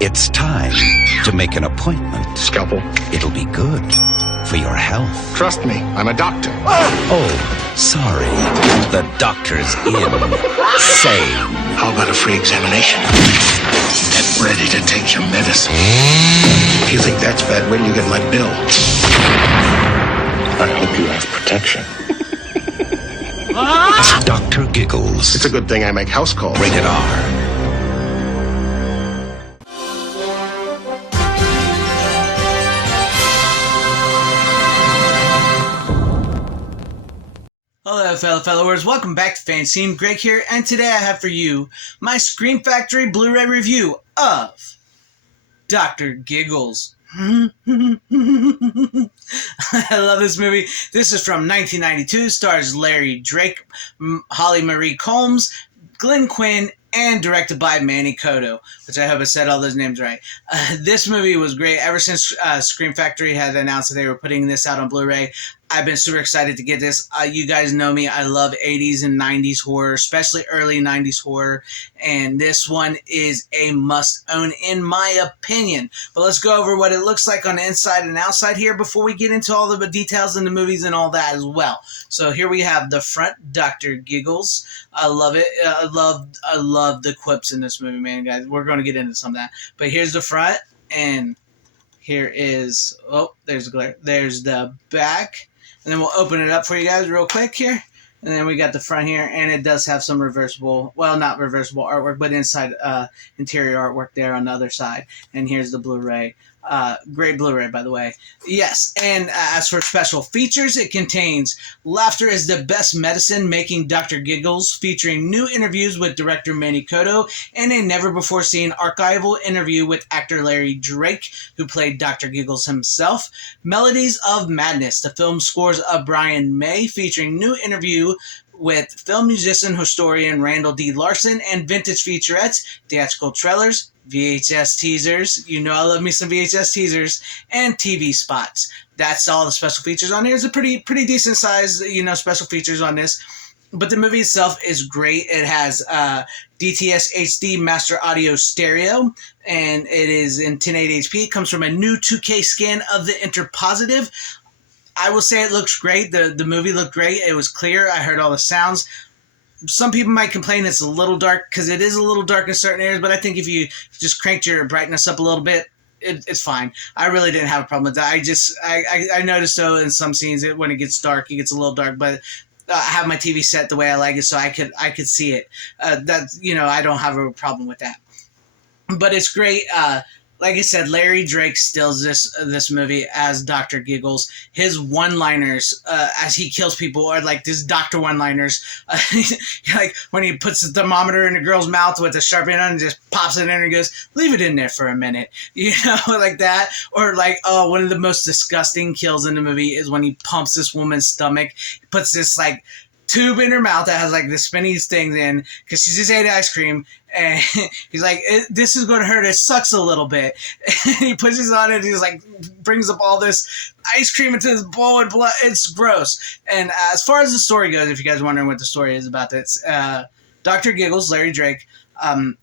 It's time to make an appointment. Scalpel. It'll be good for your health. Trust me, I'm a doctor. Oh, sorry. The doctor's in. Sane. How about a free examination? Get ready to take your medicine. If you think that's bad, wait till you get my bill. I hope you have protection. Dr. Giggles. It's a good thing I make house calls. Rated R. Hello fellow followers, welcome back to FanZcene. Greg here, and today I have for you my Scream Factory Blu-ray review of Dr. Giggles. I love this movie. This is from 1992, stars Larry Drake, Holly Marie Combs, Glenn Quinn, and directed by Manny Cotto, which I hope I said all those names right. This movie was great. Ever since Scream Factory had announced that they were putting this out on Blu-ray, I've been super excited to get this. You guys know me. I love 80s and 90s horror, especially early 90s horror, and this one is a must-own in my opinion. But let's go over what it looks like on the inside and outside here before we get into all the details in the movies and all that as well. So here we have the front, Dr. Giggles. I love it. I love the quips in this movie, man, guys. We're going to get into some of that. But here's the front, and here is, oh, there's the glare. There's the back. And then we'll open it up for you guys real quick here. And then we got the front here, and it does have some reversible, well, not reversible artwork, but inside interior artwork there on the other side. And here's the Blu-ray. Great Blu-ray, by the way. Yes, and as for special features, it contains Laughter is the Best Medicine, Making Dr. Giggles, featuring new interviews with director Manny Cotto, and a never-before-seen archival interview with actor Larry Drake, who played Dr. Giggles himself. Melodies of Madness, the film scores of Brian May, featuring new interview with film musician historian Randall D. Larson, and vintage featurettes, theatrical trailers, VHS teasers, you know I love me some VHS teasers, and TV spots. That's all the special features on here. It's a pretty decent size, special features on this. But the movie itself is great. It has DTS HD Master Audio Stereo, and it is in 1080p. It comes from a new 2K scan of the Interpositive. I will say it looks great. The movie looked great. It was clear. I heard all the sounds. Some people might complain it's a little dark, because it is a little dark in certain areas, but I think if you just cranked your brightness up a little bit, it's fine. I really didn't have a problem with that. I noticed, though, in some scenes, when it gets dark, it gets a little dark, but I have my TV set the way I like it, so I could see it. I don't have a problem with that. But it's great. Like I said, Larry Drake steals this movie as Dr. Giggles. His one-liners as he kills people are like these doctor one-liners. Like when he puts the thermometer in a girl's mouth with a sharp end on and just pops it in and goes, leave it in there for a minute. Like that. Or like, one of the most disgusting kills in the movie is when he pumps this woman's stomach. He puts this like tube in her mouth that has like the spinny things in because she just ate ice cream, and he's like, this is going to hurt. It sucks a little bit. And he pushes on it, and he's like, brings up all this ice cream into his bowl and blood. It's gross. And as far as the story goes, if you guys are wondering what the story is about this, Dr. Giggles, Larry Drake,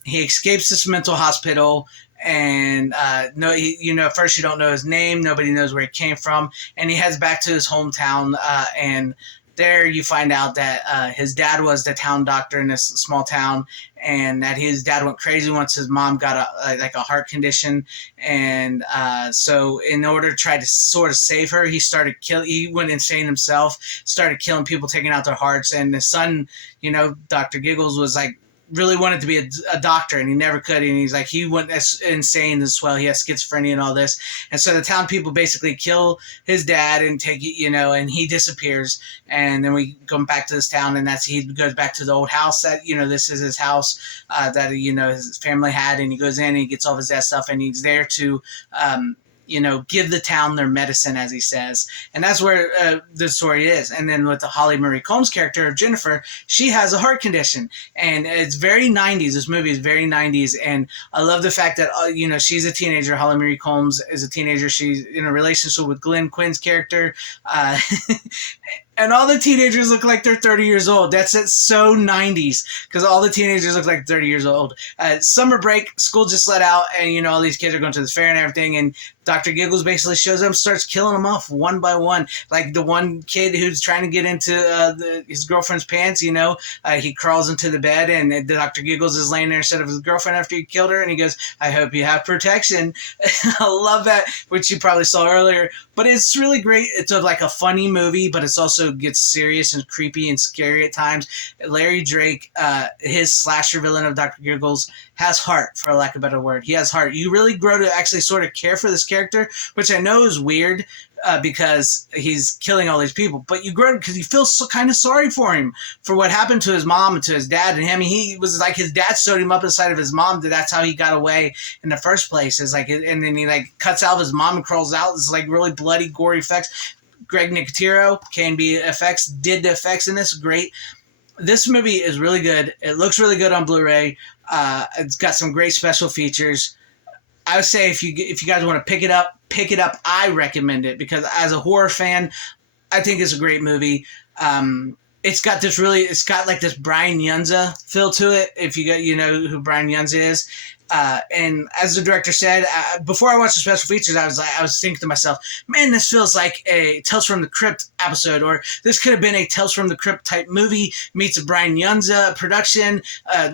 he escapes this mental hospital. And at first you don't know his name. Nobody knows where he came from. And he heads back to his hometown, and there you find out that his dad was the town doctor in this small town, and that his dad went crazy once his mom got a heart condition. And so in order to try to sort of save her, he went insane himself, started killing people, taking out their hearts. And the son, Dr. Giggles, was like, really wanted to be a doctor, and he never could, and he's like, he went insane as well. He has schizophrenia and all this, and so the town people basically kill his dad and take it, and he disappears. And then we come back to this town, and he goes back to the old house that, this is his house that his family had, and he goes in and he gets all of his dad's stuff, and he's there to give the town their medicine, as he says. And that's where the story is. And then with the Holly Marie Combs character, Jennifer, she has a heart condition. And it's very 90s. This movie is very 90s. And I love the fact that, she's a teenager. Holly Marie Combs is a teenager. She's in a relationship with Glenn Quinn's character. And all the teenagers look like they're 30 years old. That's so 90s because all the teenagers look like 30 years old. Summer break, school just let out, and you know all these kids are going to this fair and everything. And Dr. Giggles basically shows up, starts killing them off one by one. Like the one kid who's trying to get into his girlfriend's pants. You know, he crawls into the bed, and Dr. Giggles is laying there instead of his girlfriend after he killed her, and he goes, "I hope you have protection." I love that, which you probably saw earlier. But it's really great. It's like a funny movie, but it's also gets serious and creepy and scary at times. Larry Drake, his slasher villain of Dr. Giggles, has heart, for lack of a better word. He has heart. You really grow to actually sort of care for this character, which I know is weird because he's killing all these people. But you grow because you feel so kind of sorry for him for what happened to his mom and to his dad and him. He was like his dad sewed him up inside of his mom. That's how he got away in the first place. Is like, and then he like cuts out of his mom and crawls out. It's like really bloody, gory effects. Greg Nicotero, K&B Effects, did the effects in this. Great. This movie is really good. It looks really good on Blu-ray. It's got some great special features. I would say if you guys want to pick it up. I recommend it because as a horror fan, I think it's a great movie. It's got like this Brian Yunza feel to it. If you know who Brian Yunza is. And as the director said, before I watched the special features, I was thinking to myself, man, this feels like a Tales from the Crypt episode, or this could have been a Tales from the Crypt type movie meets a Brian Yunza production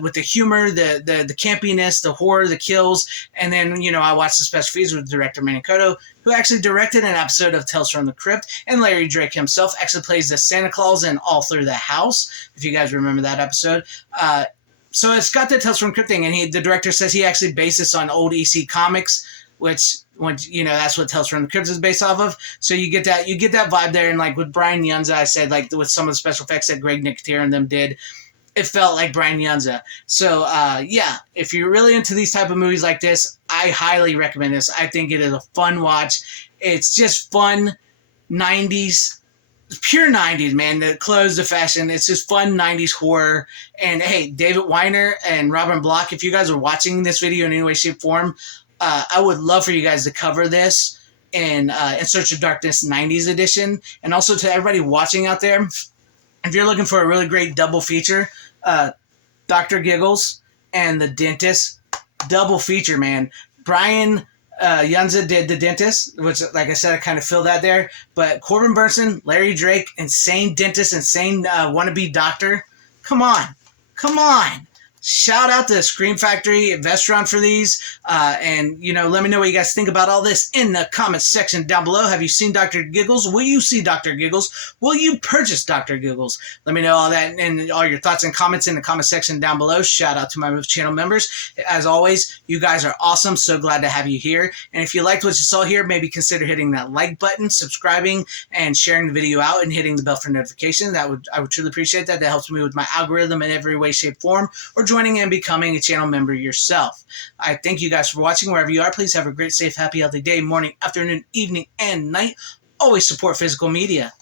with the humor, the campiness, the horror, the kills. And then, you know, I watched the special features with director Manny Cotto, who actually directed an episode of Tales from the Crypt, and Larry Drake himself actually plays the Santa Claus in All Through the House, if you guys remember that episode. So it's got the Tales from the Crypt thing, and the director says he actually based this on old EC comics, which you know that's what Tales from the Crypt is based off of. So you get that vibe there, and like with Brian Yunza, I said like with some of the special effects that Greg Nicotero and them did, it felt like Brian Yunza. So yeah, if you're really into these type of movies like this, I highly recommend this. I think it is a fun watch. It's just fun, 90s. Pure 90s, man. The clothes, the fashion. It's just fun 90s horror. And hey, David Weiner and Robin Block, if you guys are watching this video in any way, shape, form, I would love for you guys to cover this in Search of Darkness 90s edition. And also to everybody watching out there, if you're looking for a really great double feature, Dr. Giggles and The Dentist, double feature, man. Brian Yunza did The Dentist, which, like I said, I kind of feel that there. But Corbin Burnson, Larry Drake, insane dentist, insane wannabe doctor. Come on. Shout out to Scream Factory Vestron for these. And, you know, let me know what you guys think about all this in the comments section down below. Have you seen Dr. Giggles? Will you see Dr. Giggles? Will you purchase Dr. Giggles? Let me know all that and all your thoughts and comments in the comment section down below. Shout out to my channel members. As always, you guys are awesome. So glad to have you here. And if you liked what you saw here, maybe consider hitting that like button, subscribing, and sharing the video out, and hitting the bell for notifications. I would truly appreciate that. That helps me with my algorithm in every way, shape, form, or joining and becoming a channel member yourself. I thank you guys for watching. Wherever you are, please have a great, safe, happy, healthy day, morning, afternoon, evening, and night. Always support physical media.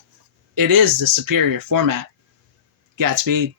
It is the superior format. Godspeed.